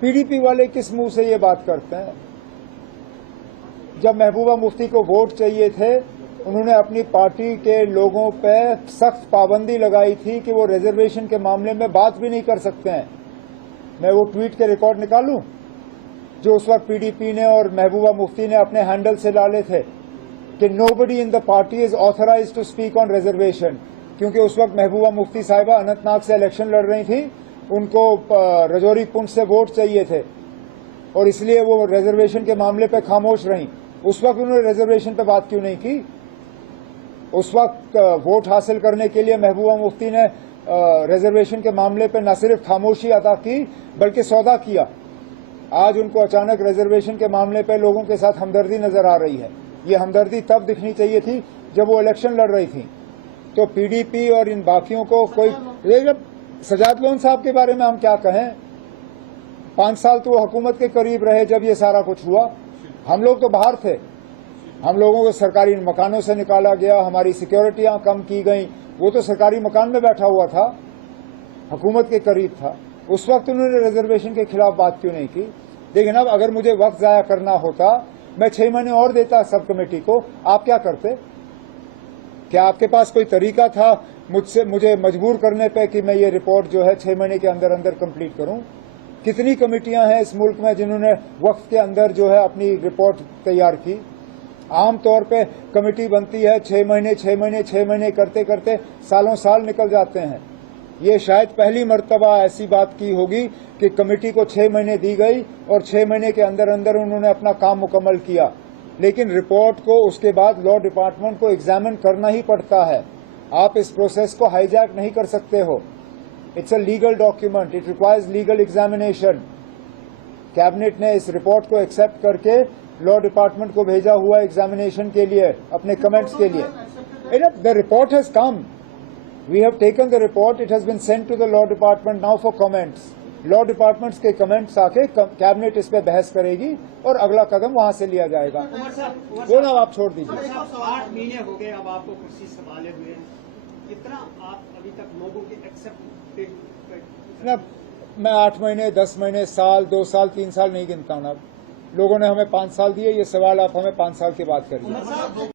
PDP वाले किस मुंह से ये बात करते हैं? जब महबूबा मुफ्ती को वोट चाहिए थे, उन्होंने अपनी पार्टी के लोगों पे सख्त पाबंदी लगाई थी कि वो रिजर्वेशन के मामले में बात भी नहीं कर सकते हैं। मैं वो ट्वीट के रिकॉर्ड निकालूं जो उस वक्त पीडीपी ने और महबूबा मुफ्ती ने अपने हैंडल से डाले थे कि nobody in the party is authorized to speak on reservation, क्योंकि उस वक्त महबूबा मुफ्ती साहिबा अनंतनाग से इलेक्शन लड़ रही थी, उनको रजौरी पुंछ से वोट चाहिए थे और इसलिए वो रिजर्वेशन के मामले पे खामोश रहीं। उस वक्त उन्होंने रिजर्वेशन पे बात क्यों नहीं की? उस वक्त वोट हासिल करने के लिए महबूबा मुफ्ती ने रिजर्वेशन के मामले पे न सिर्फ खामोशी अदा की बल्कि सौदा किया। आज उनको अचानक रिजर्वेशन के मामले पे लोगों के साथ हमदर्दी नजर आ रही है। ये हमदर्दी तब दिखनी चाहिए थी जब वो इलेक्शन लड़ रही थी। तो पीडीपी और इन बाकियों को कोई, सजाद लोन साहब के बारे में हम क्या कहें? 5 साल तो वो हुकूमत के करीब रहे जब ये सारा कुछ हुआ। हम लोग तो बाहर थे, हम लोगों को सरकारी मकानों से निकाला गया, हमारी सिक्योरिटियां कम की गई। वो तो सरकारी मकान में बैठा हुआ था, हुकूमत के करीब था। उस वक्त उन्होंने रिजर्वेशन के खिलाफ बात क्यों नहीं की? लेकिन अब अगर मुझे वक्त जाया करना होता, मैं 6 महीने और देता सब कमेटी को। आप क्या करते? क्या आपके पास कोई तरीका था मुझे मजबूर करने पे कि मैं ये रिपोर्ट जो है 6 महीने के अंदर अंदर कंप्लीट करूं? कितनी कमेटियां हैं इस मुल्क में जिन्होंने वक्त के अंदर जो है अपनी रिपोर्ट तैयार की? आमतौर पे कमेटी बनती है 6 महीने करते करते सालों साल निकल जाते हैं। ये शायद पहली मर्तबा ऐसी बात की होगी कि कमेटी को 6 महीने दी गई और 6 महीने के अंदर अंदर उन्होंने अपना काम मुकम्मल किया। लेकिन रिपोर्ट को उसके बाद लॉ डिपार्टमेंट को एग्जामिन करना ही पड़ता है। आप इस प्रोसेस को हाईजैक नहीं कर सकते हो। It's a legal document, it requires legal examination. Cabinet ने इस रिपोर्ट को एक्सेप्ट करके लॉ डिपार्टमेंट को भेजा हुआ एग्जामिनेशन के लिए, अपने कमेंट्स के लिए। The report has come, we have taken the report, it has been sent to the law department now for comments. Law departments के कमेंट्स आके कैबिनेट इस पे बहस करेगी और अगला कदम वहां से लिया जाएगा। वो ना आप छोड़ दीजिए। 8 महीने हो गए अब आपको कुर्सी संभाले हुए, कितना आप अभी तक लोगों की एक्सेप्ट? मैं 8 महीने, 10 महीने, साल, 2 साल, 3 साल नहीं गिनता हूं। लोगों ने हमें 5 साल दिए, ये सवाल आप हमें 5 साल के बाद करिए।